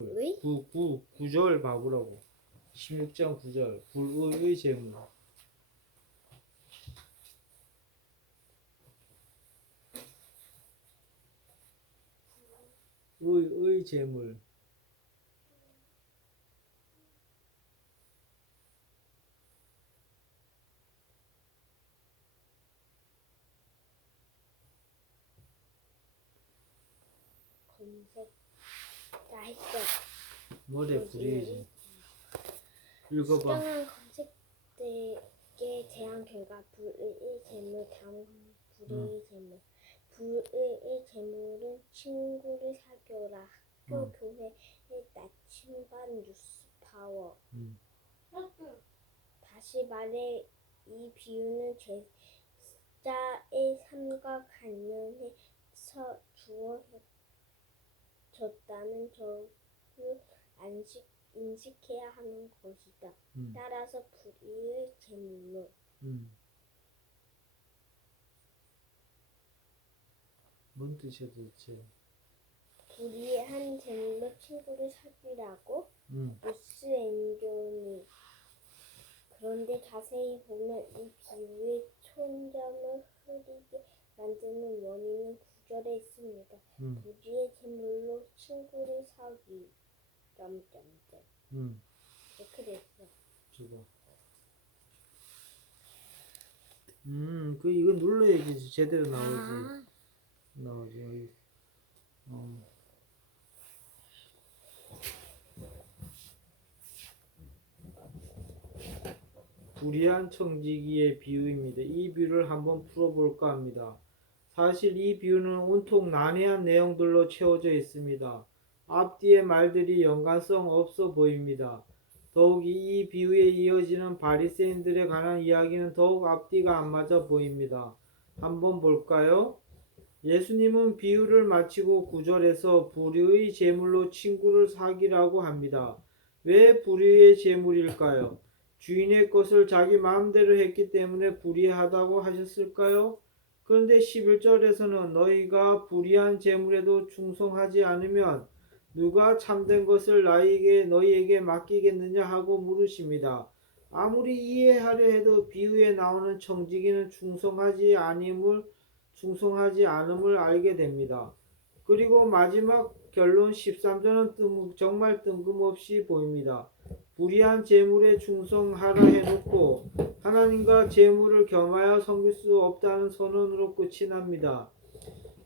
의? 9절 봐보라고. 16장 9절. 불의의 재물. 의의 재물. 검색 다 했어. 뭐래 불의의 재물. 읽어봐. 수정한 검색대에 대한 결과 불의의 재물 다음 불의의 재물. 불의의 재물은 친구를 사귀어라. 학교, 교회, 나침반, 뉴스파워. 다시 말해 이 비유는 제자의 삶과 관련해서 주어졌다는 점을 인식해야 하는 것이다. 따라서 불의의 재물로 뭔 뜻이야 도대체? 불의한 재물로 친구를 사귀라고? 루스앤존이. 그런데 자세히 보면 이 비유의 초점을 흐리게 만드는 원인은 9절에 있습니다. 불의의 재물로 친구를 사귀. 이렇게 됐어. 저거. 이거 눌러야지 제대로 나오지. 나오지. 불의한 청지기의 비유입니다. 이 비유를 한번 풀어볼까 합니다. 사실 이 비유는 온통 난해한 내용들로 채워져 있습니다. 앞뒤의 말들이 연관성 없어 보입니다. 더욱이 이 비유에 이어지는 바리새인들에 관한 이야기는 더욱 앞뒤가 안 맞아 보입니다. 한번 볼까요? 예수님은 비유를 마치고 9절에서 불의의 재물로 친구를 사귀라고 합니다. 왜 불의의 재물일까요? 주인의 것을 자기 마음대로 했기 때문에 불의하다고 하셨을까요? 그런데 11절에서는 너희가 불의한 재물에도 충성하지 않으면 누가 참된 것을 너희에게 맡기겠느냐 하고 물으십니다. 아무리 이해하려 해도 비유에 나오는 청지기는 충성하지 않음을 알게 됩니다. 그리고 마지막 결론 13절은 정말 뜬금없이 보입니다. 불의한 재물에 충성하라 해놓고 하나님과 재물을 겸하여 섬길 수 없다는 선언으로 끝이 납니다.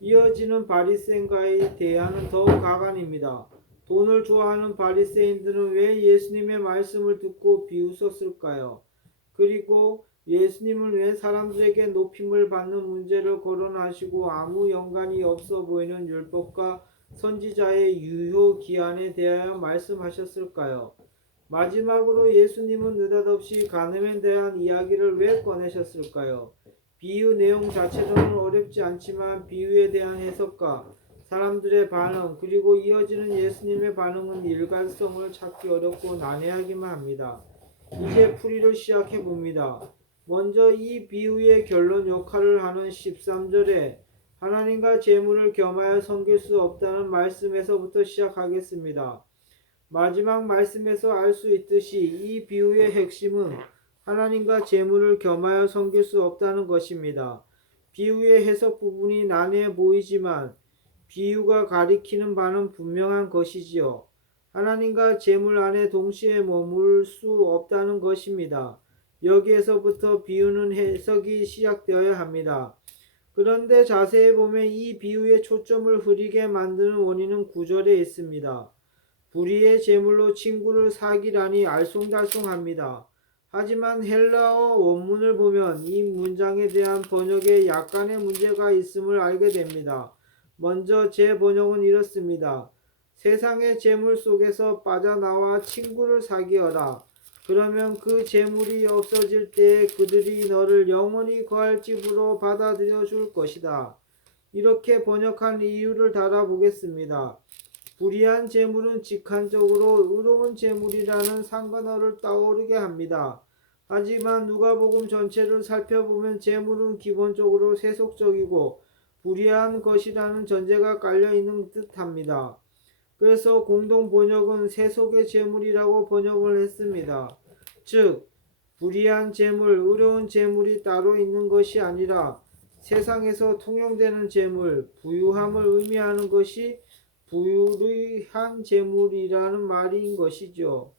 이어지는 바리새인과의 대화는 더욱 가관입니다. 돈을 좋아하는 바리새인들은 왜 예수님의 말씀을 듣고 비웃었을까요? 그리고 예수님은 왜 사람들에게 높임을 받는 문제를 거론하시고 아무 연관이 없어 보이는 율법과 선지자의 유효 기한에 대하여 말씀하셨을까요? 마지막으로 예수님은 느닷없이 간음에 대한 이야기를 왜 꺼내셨을까요? 비유 내용 자체로는 어렵지 않지만 비유에 대한 해석과 사람들의 반응 그리고 이어지는 예수님의 반응은 일관성을 찾기 어렵고 난해하기만 합니다. 이제 풀이를 시작해 봅니다. 먼저 이 비유의 결론 역할을 하는 13절에 하나님과 재물을 겸하여 섬길 수 없다는 말씀에서부터 시작하겠습니다. 마지막 말씀에서 알 수 있듯이 이 비유의 핵심은 하나님과 재물을 겸하여 섬길 수 없다는 것입니다. 비유의 해석 부분이 난해해 보이지만 비유가 가리키는 바는 분명한 것이지요. 하나님과 재물 안에 동시에 머물 수 없다는 것입니다. 여기에서부터 비유는 해석이 시작되어야 합니다. 그런데 자세히 보면 이 비유의 초점을 흐리게 만드는 원인은 9절에 있습니다. 불의의 재물로 친구를 사귀라니 알쏭달쏭합니다. 하지만 헬라어 원문을 보면 이 문장에 대한 번역에 약간의 문제가 있음을 알게 됩니다. 먼저 제 번역은 이렇습니다. 세상의 재물 속에서 빠져나와 친구를 사귀어라. 그러면 그 재물이 없어질 때 그들이 너를 영원히 거할 집으로 받아들여 줄 것이다. 이렇게 번역한 이유를 달아보겠습니다. 불의한 재물은 직관적으로 의로운 재물이라는 상관어를 떠오르게 합니다. 하지만 누가복음 전체를 살펴보면 재물은 기본적으로 세속적이고 불의한 것이라는 전제가 깔려있는 듯합니다. 그래서 공동 번역은 세속의 재물이라고 번역을 했습니다. 즉 불의한 재물, 의로운 재물이 따로 있는 것이 아니라 세상에서 통용되는 재물, 부유함을 의미하는 것이 불의한 재물이라는 말인 것이죠.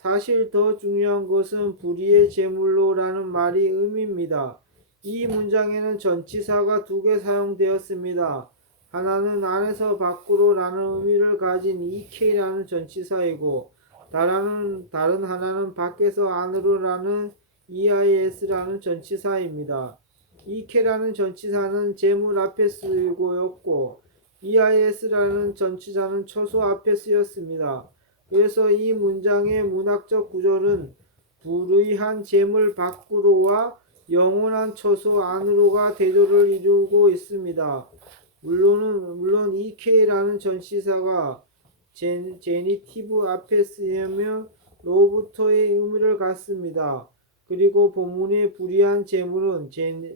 사실 더 중요한 것은 불의의 재물로라는 말이 의미입니다. 이 문장에는 전치사가 두 개 사용되었습니다. 하나는 안에서 밖으로라는 의미를 가진 EK라는 전치사이고 다른 하나는 밖에서 안으로라는 EIS라는 전치사입니다. EK라는 전치사는 재물 앞에 쓰이고였고 EIS라는 전치사는 처소 앞에 쓰였습니다. 그래서 이 문장의 문학적 구조는 불의한 재물 밖으로와 영원한 처소 안으로가 대조를 이루고 있습니다. 물론 EK라는 전치사가 제니티브 앞에 쓰이며 로부터의 의미를 갖습니다. 그리고 본문의 불의한 재물은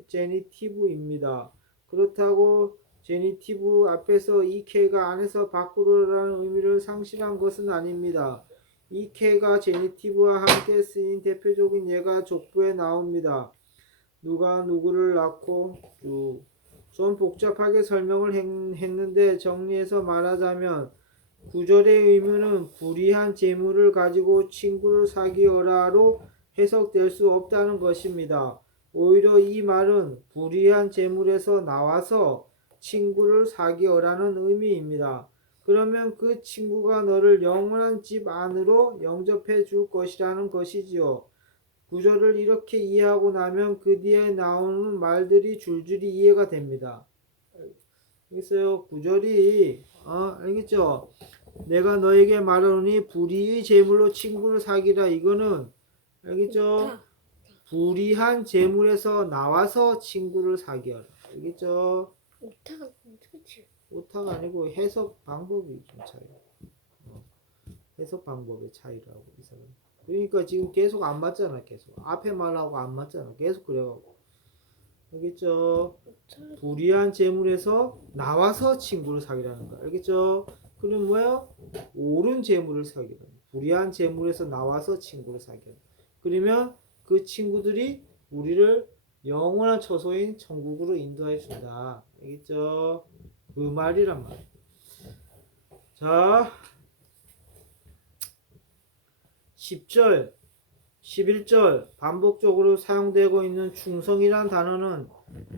제니티브입니다. 그렇다고 제니티브 앞에서 EK가 안에서 밖으로라는 의미를 상실한 것은 아닙니다. EK가 제니티브와 함께 쓰인 대표적인 예가 족보에 나옵니다. 누가 누구를 낳고 좀 복잡하게 설명을 했는데 정리해서 말하자면 구절의 의미는 불의한 재물을 가지고 친구를 사귀어라로 해석될 수 없다는 것입니다. 오히려 이 말은 불의한 재물에서 나와서 친구를 사귀어라는 의미입니다. 그러면 그 친구가 너를 영원한 집 안으로 영접해 줄 것이라는 것이지요. 구절을 이렇게 이해하고 나면 그 뒤에 나오는 말들이 줄줄이 이해가 됩니다. 알겠어요? 구절이 알겠죠? 내가 너에게 말하노니 불의의 재물로 친구를 사귀라. 이거는 알겠죠? 불의한 재물에서 나와서 친구를 사귀어라. 알겠죠? 오타가 그치? 오타가 아니고 해석 방법이 좀 차이. 해석 방법의 차이라고 이 사람. 그러니까 지금 계속 안 맞잖아. 계속 앞에 말하고 안 맞잖아. 계속 그래가고. 알겠죠? 불의한 재물에서 나와서 친구를 사귀라는 거. 알겠죠? 그럼 뭐야? 옳은 재물을 사귀라. 불의한 재물에서 나와서 친구를 사귀라. 그러면 그 친구들이 우리를 영원한 처소인 천국으로 인도해 준다. 알겠죠? 그 말이란 말. 자, 10절, 11절 반복적으로 사용되고 있는 충성이란 단어는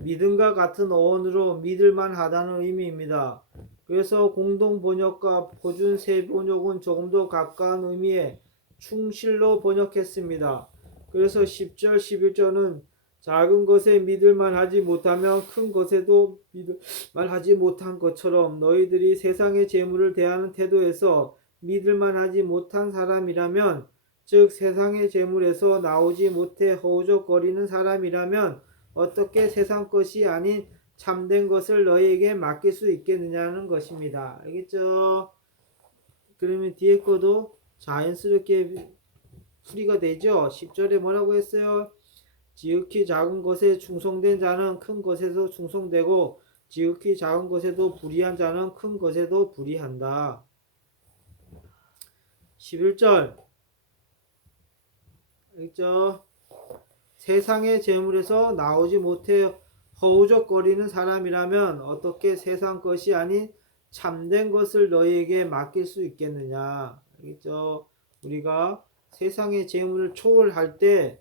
믿음과 같은 어원으로 믿을만 하다는 의미입니다. 그래서 공동 번역과 표준 세 번역은 조금 더 가까운 의미의 충실로 번역했습니다. 그래서 10절, 11절은 작은 것에 믿을만 하지 못하면 큰 것에도 믿을만 하지 못한 것처럼 너희들이 세상의 재물을 대하는 태도에서 믿을만 하지 못한 사람이라면 즉 세상의 재물에서 나오지 못해 허우적거리는 사람이라면 어떻게 세상 것이 아닌 참된 것을 너희에게 맡길 수 있겠느냐는 것입니다. 알겠죠? 그러면 뒤에 거도 자연스럽게 풀이가 되죠? 10절에 뭐라고 했어요? 지극히 작은 것에 충성된 자는 큰 것에도 충성되고 지극히 작은 것에도 불의한 자는 큰 것에도 불의한다. 11절 알겠죠? 세상의 재물에서 나오지 못해 허우적거리는 사람이라면 어떻게 세상 것이 아닌 참된 것을 너희에게 맡길 수 있겠느냐. 알겠죠? 우리가 세상의 재물을 초월할 때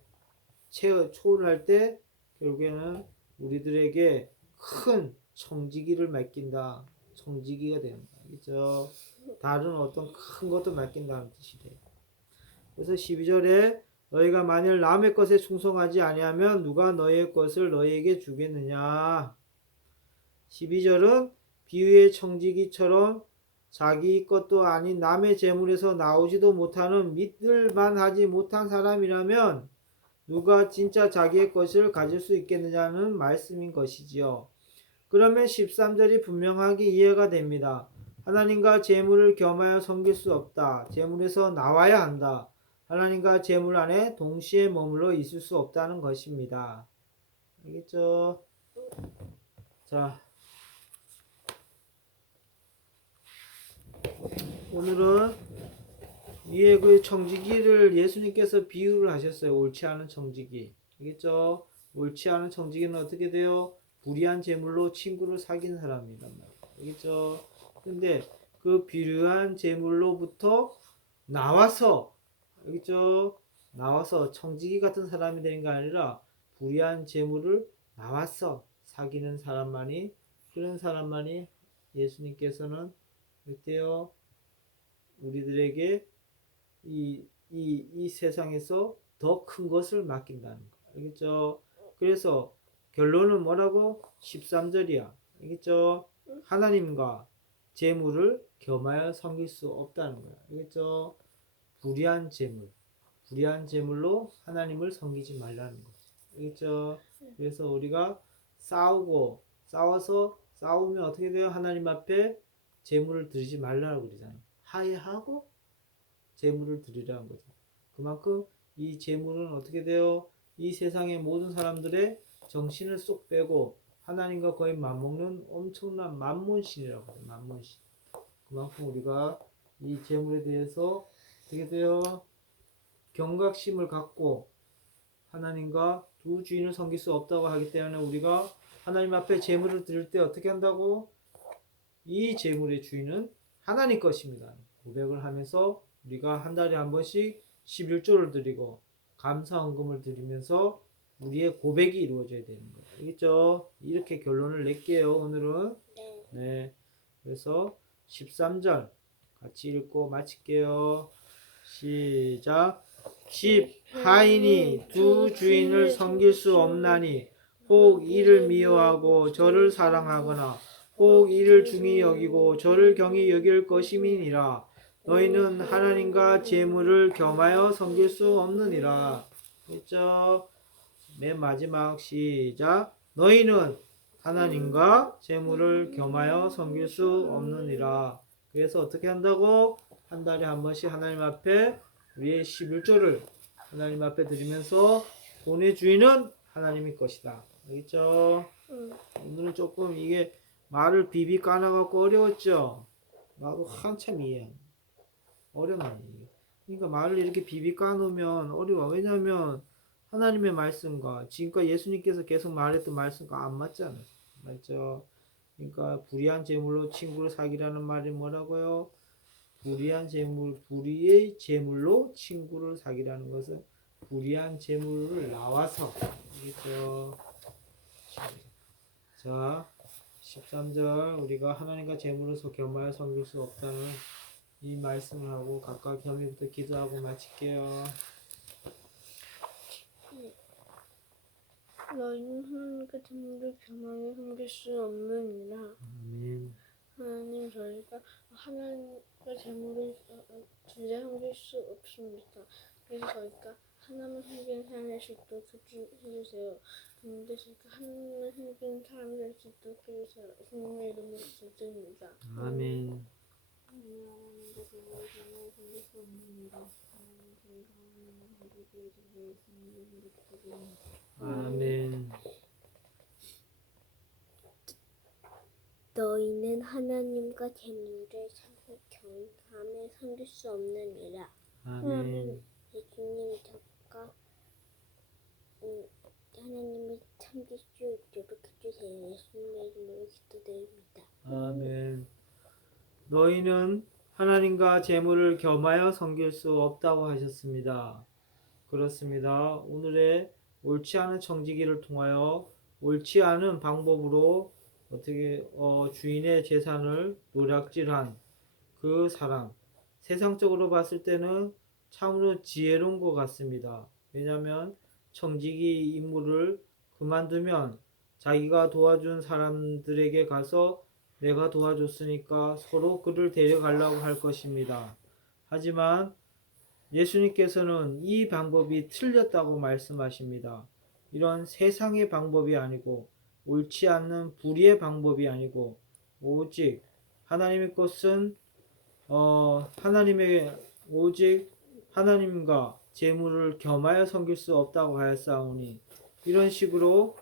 결국에는 우리들에게 큰 청지기를 맡긴다. 청지기가 됩니다. 알겠죠? 다른 어떤 큰 것도 맡긴다는 뜻이 돼요. 그래서 12절에 너희가 만일 남의 것에 충성하지 아니하면 누가 너희의 것을 너희에게 주겠느냐. 12절은 비유의 청지기처럼 자기 것도 아닌 남의 재물에서 나오지도 못하는 믿을만 하지 못한 사람이라면 누가 진짜 자기의 것을 가질 수 있겠느냐는 말씀인 것이지요. 그러면 13절이 분명하게 이해가 됩니다. 하나님과 재물을 겸하여 섬길 수 없다. 재물에서 나와야 한다. 하나님과 재물 안에 동시에 머물러 있을 수 없다는 것입니다. 알겠죠? 자, 오늘은 위에 그 청지기를 예수님께서 비유를 하셨어요. 옳지 않은 청지기. 알겠죠? 옳지 않은 청지기는 어떻게 돼요? 불의한 재물로 친구를 사귄 사람이란 말이에요. 알겠죠? 근데 그 불의한 재물로부터 나와서, 알겠죠? 나와서 청지기 같은 사람이 되는 게 아니라 불의한 재물을 나와서 사귀는 사람만이, 그런 사람만이 예수님께서는 어때요? 우리들에게 이 세상에서 더 큰 것을 맡긴다는 거. 알겠죠? 그래서 결론은 뭐라고? 13절이야. 알겠죠? 하나님과 재물을 겸하여 섬길 수 없다는 거야. 알겠죠? 불의한 재물. 불의한 재물로 하나님을 섬기지 말라는 거. 알겠죠? 그래서 우리가 싸우면 어떻게 돼요? 하나님 앞에 재물을 드리지 말라고 그러잖아. 화해하고 재물을 드리라는 거죠. 그만큼 이 재물은 어떻게 돼요? 이 세상의 모든 사람들의 정신을 쏙 빼고 하나님과 거의 맞먹는 엄청난 만몬신이라고 해요. 만몬신. 그만큼 우리가 이 재물에 대해서 어떻게 돼요? 경각심을 갖고 하나님과 두 주인을 섬길 수 없다고 하기 때문에 우리가 하나님 앞에 재물을 드릴 때 어떻게 한다고? 이 재물의 주인은 하나님 것입니다. 고백을 하면서 우리가 한 달에 한 번씩 11조를 드리고 감사헌금을 드리면서 우리의 고백이 이루어져야 되는 거예요. 알겠죠? 이렇게 결론을 낼게요. 오늘은. 네. 그래서 13절 같이 읽고 마칠게요. 시작. 하인이 두 주인을 섬길 수 없나니 혹 이를 미워하고 저를 사랑하거나 혹 이를 중히 여기고 저를 경히 여길 것임이니라. 너희는 하나님과 재물을 겸하여 섬길 수 없느니라. 그렇죠? 맨 마지막 시작. 너희는 하나님과 재물을 겸하여 섬길 수 없느니라. 그래서 어떻게 한다고? 한 달에 한 번씩 하나님 앞에 우리의 11조를 하나님 앞에 드리면서 돈의 주인은 하나님의 것이다. 알겠죠? 오늘은 조금 이게 말을 비비 까놔갖고 어려웠죠? 나도 한참 이해. 어렵네. 그러니까 말을 이렇게 비비 까놓으면 어려워. 왜냐면 하나님의 말씀과 지금까지 예수님께서 계속 말했던 말씀과 안 맞잖아. 맞죠? 그러니까 불의한 재물로 친구를 사귀라는 말이 뭐라고요? 불의의 재물로 친구를 사귀라는 것은 불의한 재물을 나와서, 알겠죠? 자, 13절 우리가 하나님과 재물을 겸하여 섬길 수 없다는 이 말씀을 하고 각각 겸이부터 기도하고 마칠게요. 너희는 하나님과 재물을 겸하여 섬길 수 없느니라. 아멘. 하나님, 저희가 하나님과 재물을 둘다 섬길 수 없습니다. 그래서 저희가 하나만 섬기는 사람이 될 수 있도록 해주세요. 근데 저희가 하나만 섬기는 사람이 될 수 있도록 해주세요. 예수님의 이름으로 기도드립니다. 아멘. 하나님과 재물을 겸하여 섬길 수 없느니라. 하나님, 저희가 하나만 섬기게 해주세요. 예수님의 이름으로 기도드립니다. 아멘. 너희는 하나님과 재물을 겸하여 섬길 수 없느니라. 아멘. 예수님이 저가 하나님을 섬길 수 있도록 해주세요. 예수님의 이름으로 기도드립니다. 아멘. 너희는 하나님과 재물을 겸하여 섬길 수 없다고 하셨습니다. 그렇습니다. 오늘의 옳지 않은 청지기를 통하여 옳지 않은 방법으로 어떻게 주인의 재산을 노략질한 그 사람, 세상적으로 봤을 때는 참으로 지혜로운 것 같습니다. 왜냐하면 청지기 임무를 그만두면 자기가 도와준 사람들에게 가서 내가 도와줬으니까 서로 그를 데려가려고 할 것입니다. 하지만 예수님께서는 이 방법이 틀렸다고 말씀하십니다. 이런 세상의 방법이 아니고 옳지 않는 불의의 방법이 아니고 오직 하나님의 것은 오직 하나님과 재물을 겸하여 섬길 수 없다고 하였사오니 이런 식으로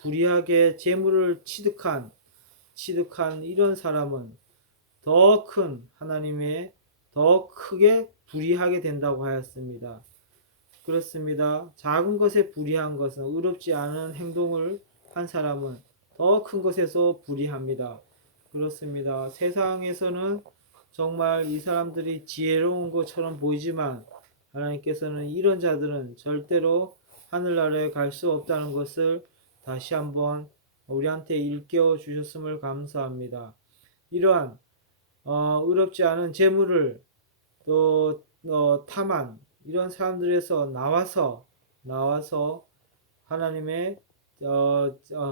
불의하게 재물을 취득한 이런 사람은 더 큰 하나님의 더 크게 불의하게 된다고 하였습니다. 그렇습니다. 작은 것에 불의한 것은 의롭지 않은 행동을 한 사람은 더 큰 것에서 불의합니다. 그렇습니다. 세상에서는 정말 이 사람들이 지혜로운 것처럼 보이지만 하나님께서는 이런 자들은 절대로 하늘나라에 갈 수 없다는 것을 다시 한번 우리한테 일깨워 주셨음을 감사합니다. 이러한 의롭지 않은 재물을 또 탐한 이런 사람들에서 나와서 하나님의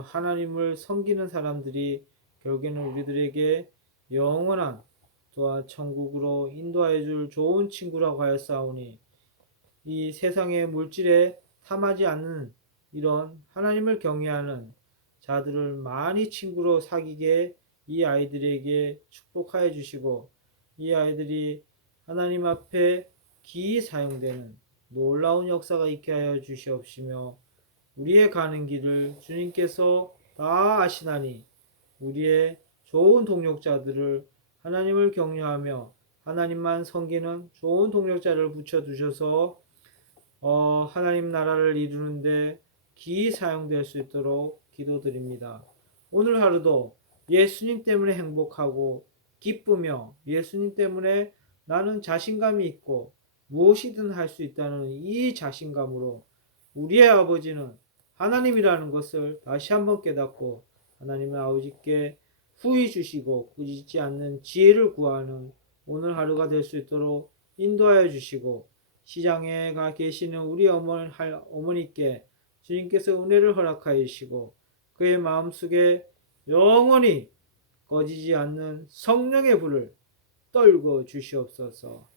하나님을 섬기는 사람들이 결국에는 우리들에게 영원한 또한 천국으로 인도하여 줄 좋은 친구라고 하였사오니 이 세상의 물질에 탐하지 않는 이런 하나님을 경외하는 자들을 많이 친구로 사귀게 이 아이들에게 축복하여 주시고 이 아이들이 하나님 앞에 기이 사용되는 놀라운 역사가 있게 하여 주시옵시며 우리의 가는 길을 주님께서 다 아시나니 우리의 좋은 동력자들을 하나님을 경외하며 하나님만 섬기는 좋은 동력자를 붙여두셔서 하나님 나라를 이루는데 기이 사용될 수 있도록 기도드립니다. 오늘 하루도 예수님 때문에 행복하고 기쁘며 예수님 때문에 나는 자신감이 있고 무엇이든 할 수 있다는 이 자신감으로 우리의 아버지는 하나님이라는 것을 다시 한번 깨닫고 하나님의 아버지께 후히 주시고 꾸짖지 않는 지혜를 구하는 오늘 하루가 될 수 있도록 인도하여 주시고 시장에 가 계시는 우리 어머니께 주님께서 은혜를 허락하여 주시고 그의 마음속에 영원히 꺼지지 않는 성령의 불을 떨궈 주시옵소서.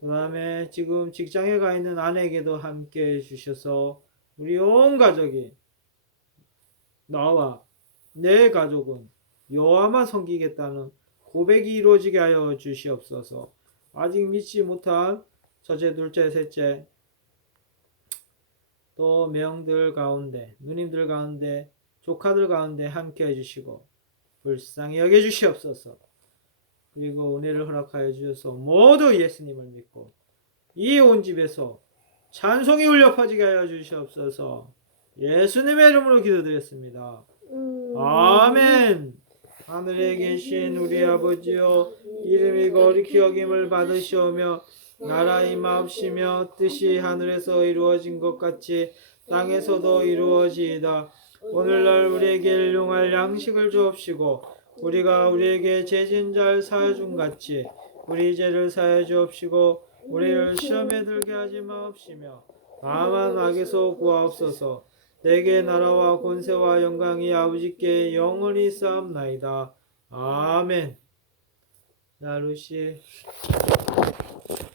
그 다음에 지금 직장에 가 있는 아내에게도 함께 해주셔서 우리 온 가족이 나와 내 가족은 여호와만 섬기겠다는 고백이 이루어지게 하여 주시옵소서. 아직 믿지 못한 첫째, 둘째, 셋째 또 명들 가운데 누님들 가운데 조카들 가운데 함께 해주시고 불쌍히 여겨주시옵소서. 그리고 은혜를 허락하여 주셔서 모두 예수님을 믿고 이 온 집에서 찬송이 울려 퍼지게 하여 주시옵소서. 예수님의 이름으로 기도드렸습니다. 아멘. 하늘에 계신 우리 아버지여 이름이 거룩히 여김을 받으시오며 나라 임하옵시며 뜻이 하늘에서 이루어진 것 같이 땅에서도 이루어지이다. 오늘날 우리에게 일용할 양식을 주옵시고 우리가 우리에게 죄진 자를 사하여 준 같이 우리 죄를 사하여 주옵시고 우리를 시험에 들게 하지 마옵시며 다만 악에서 구하옵소서. 내게 나라와 권세와 영광이 아버지께 영원히 쌓옵나이다. 아멘. 자 루시